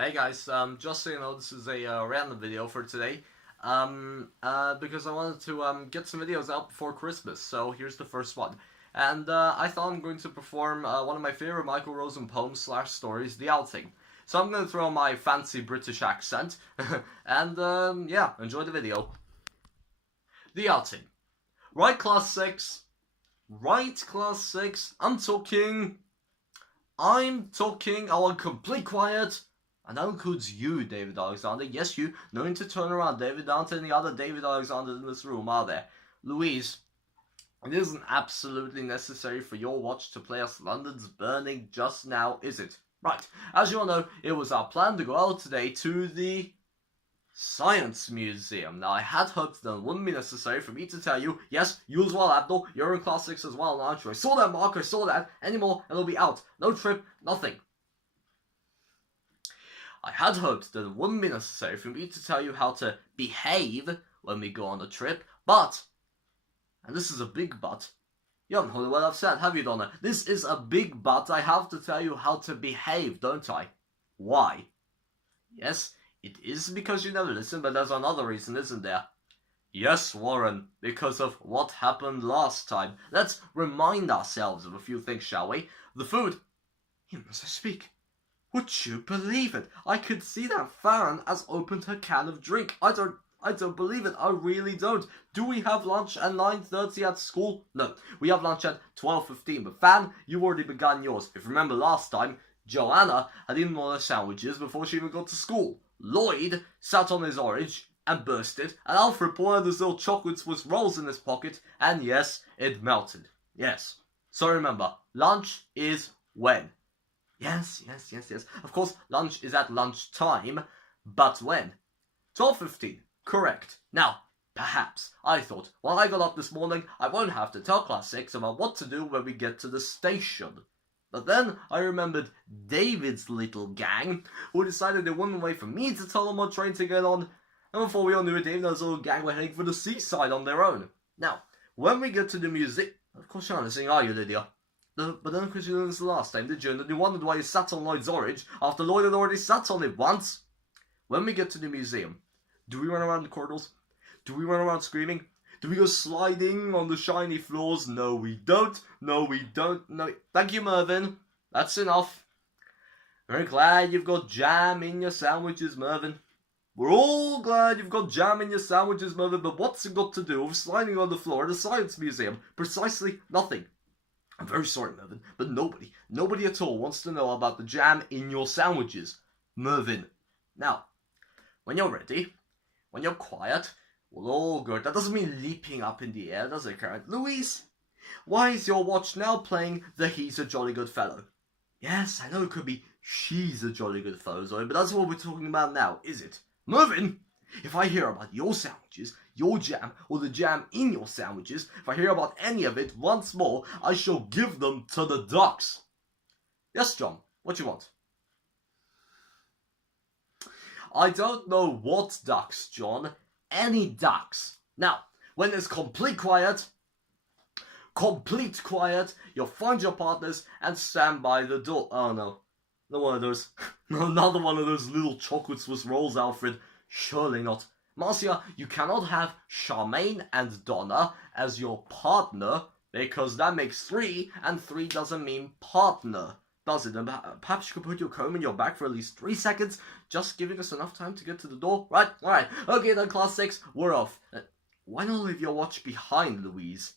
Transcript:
Hey guys, just so you know, this is a random video for today. Because I wanted to get some videos out before Christmas. So here's the first one, and I thought I'm going to perform one of my favorite Michael Rosen poems slash stories, The Outing. So I'm going to throw my fancy British accent, and yeah, enjoy the video. The Outing. Right, class six. Right, class six. I'm talking. I want complete quiet. And that includes you, David Alexander. Yes, you. No need to turn around, David. There aren't any other David Alexander in this room, are there? Louise, it isn't absolutely necessary for your watch to play us London's Burning just now, is it? Right. As you all know, it was our plan to go out today to the Science Museum. Now, I had hoped that it wouldn't be necessary for me to tell you, yes, you as well, Abdul, you're in class 6 as well, aren't you? I saw that, Mark, I saw that. Anymore, and it'll be out. No trip, nothing. I had hoped that it wouldn't be necessary for me to tell you how to behave when we go on a trip, but, and this is a big but, you haven't heard what I've said, have you, Donna? This is a big but. I have to tell you how to behave, don't I? Why? Yes, it is because you never listen, but there's another reason, isn't there? Yes, Warren, because of what happened last time. Let's remind ourselves of a few things, shall we? The food. Here must I speak. Would you believe it? I could see that Farron has opened her can of drink. I don't believe it. I really don't. Do we have lunch at 9:30 at school? No, we have lunch at 12:15. But Fan, you already began yours. If you remember last time, Joanna had eaten all her sandwiches before she even got to school. Lloyd sat on his orange and burst it, and Alfred put one of those little chocolates with rolls in his pocket, and yes, it melted. Yes. So remember, lunch is when? Yes. Of course, lunch is at lunchtime, but when? 12:15. Correct. Now, perhaps, I thought, while I got up this morning, I won't have to tell class 6 about what to do when we get to the station. But then I remembered David's little gang, who decided they wouldn't wait for me to tell them what train to get on. And before we all knew it, David and his little gang were heading for the seaside on their own. Now, when we get to the museum... Of course you're not listening, are you, Lydia? But then, because you did this last time, did you? And then you wondered why you sat on Lloyd's orange after Lloyd had already sat on it once. When we get to the museum, do we run around the corridors? Do we run around screaming? Do we go sliding on the shiny floors? No, we don't. No, we don't. No. Thank you, Mervyn. That's enough. Very glad you've got jam in your sandwiches, Mervyn. We're all glad you've got jam in your sandwiches, Mervyn, but what's it got to do with sliding on the floor at the Science Museum? Precisely nothing. I'm very sorry, Mervyn, but nobody at all wants to know about the jam in your sandwiches. Mervyn. Now, when you're ready, when you're quiet, we'll all go. That doesn't mean leaping up in the air, does it, Karen? Louise, why is your watch now playing the He's a Jolly Good Fellow? Yes, I know it could be She's a Jolly Good Fellow, Zoe, but that's what we're talking about now, is it? Mervyn, if I hear about your sandwiches, your jam, or the jam in your sandwiches, if I hear about any of it once more, I shall give them to the ducks. Yes, John, what you want? I don't know what ducks, John. Any ducks. Now, when there's complete quiet, you'll find your partners and stand by the door. Oh no, not one of those. No, another one of those little chocolates with rolls, Alfred. Surely not. Marcia, you cannot have Charmaine and Donna as your partner, because that makes 3, and 3 doesn't mean partner, does it? And perhaps you could put your comb in your back for at least 3 seconds, just giving us enough time to get to the door, right? Alright, okay then, class 6, we're off. Why not leave your watch behind, Louise?